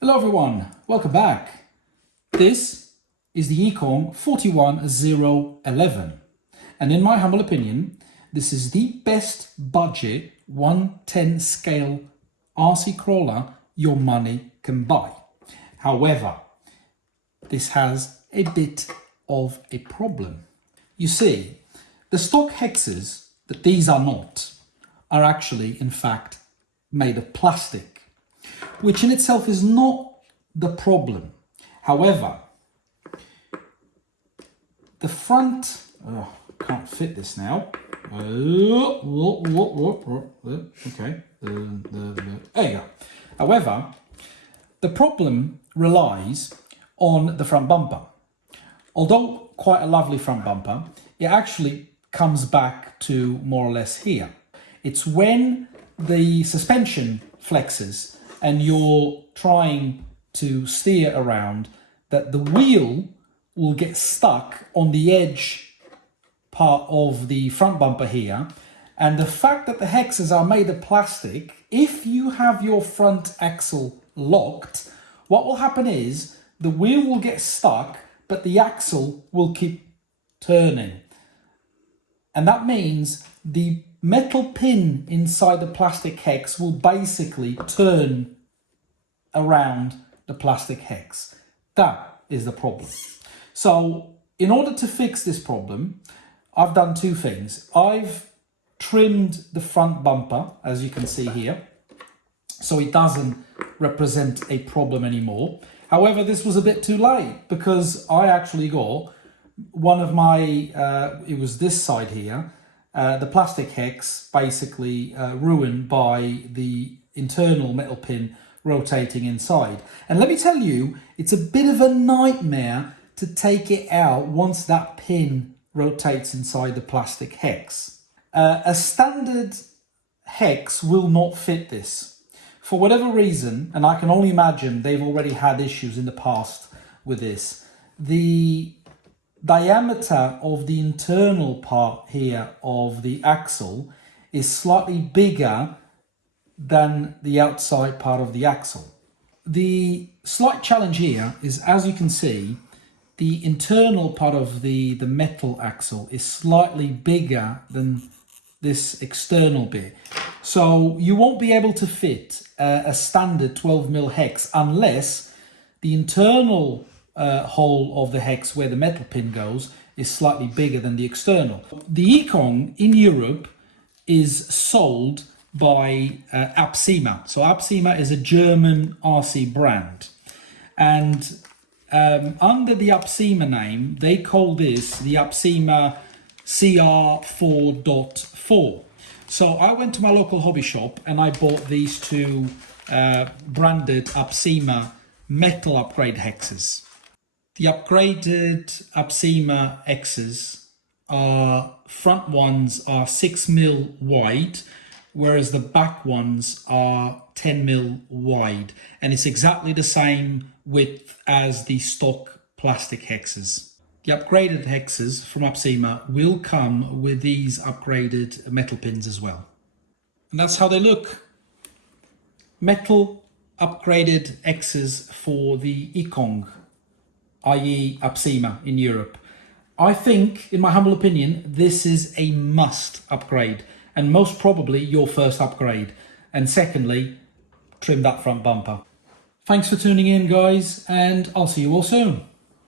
Hello everyone, welcome back. This is the Yikong 41011 and in my humble opinion this is the best budget 110 scale RC crawler your money can buy. However, this has a bit of a problem. You see, the stock hexes that these are not are actually in fact made of plastic, which in itself is not the problem. However, the front, can't fit this now. Okay, there you go. However, the problem relies on the front bumper. Although quite a lovely front bumper, it actually comes back to more or less here. It's when the suspension flexes and you're trying to steer around that the wheel will get stuck on the edge part of the front bumper here. And the fact that the hexes are made of plastic, if you have your front axle locked, what will happen is the wheel will get stuck, but the axle will keep turning. And that means the metal pin inside the plastic hex will basically turn around the plastic hex. That is the problem. So in order to fix this problem, I've done two things. I've trimmed the front bumper, as you can see here, so it doesn't represent a problem anymore. However, this was a bit too late because I actually got one of my, it was this side here, the plastic hex basically ruined by the internal metal pin rotating inside. And let me tell you, it's a bit of a nightmare to take it out once that pin rotates inside the plastic hex. A standard hex will not fit this. For whatever reason, and I can only imagine they've already had issues in the past with this, the diameter of the internal part here of the axle is slightly bigger than the outside part of the axle. The slight challenge here is, as you can see, the internal part of the metal axle is slightly bigger than this external bit. So you won't be able to fit a standard 12mm hex unless the internal hole of the hex where the metal pin goes is slightly bigger than the external. The Yikong in Europe is sold by Apsima. So Apsima is a German RC brand, and under the Apsima name they call this the Apsima CR4.4. So I went to my local hobby shop and I bought these two branded Apsima metal upgrade hexes. The upgraded Apsima X's front ones are 6mm wide, whereas the back ones are 10mm wide, and it's exactly the same width as the stock plastic hexes. The upgraded hexes from Apsima will come with these upgraded metal pins as well. And that's how they look. Metal upgraded X's for the Yikong, i.e. Apsima in Europe. I think, in my humble opinion, this is a must upgrade, and most probably your first upgrade. And secondly, trim that front bumper. Thanks for tuning in, guys, and I'll see you all soon.